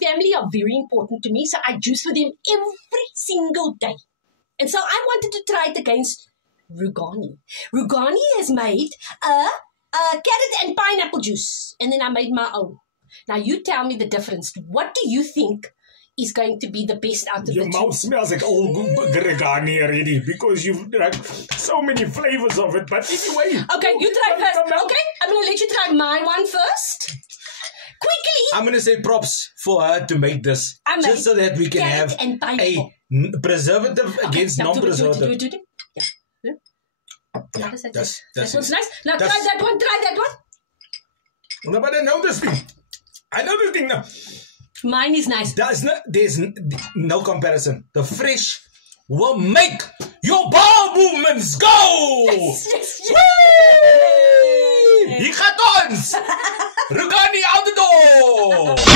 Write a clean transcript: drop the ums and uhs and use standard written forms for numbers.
family are very important to me, so I juice for them every single day. And so I wanted to try it against Rugani. Rugani has made a carrot and pineapple juice, and then I made my own. Now you tell me the difference. What do you think is going to be the best out of the two? Your mouth smells like old Rugani already because you've like so many flavors of it. But anyway. Okay, you try first. Okay, I'm going to let you try my one first. Quickly. I'm going to say props for her to make this. Just so that we can have a preservative against non-preservative. Yeah, that one's nice. Now try that one. No, but I know this thing now. Mine is nice. There's no comparison. The fresh will make your bowel movements go. Yes. Hier gaat ons. Rugani out the door.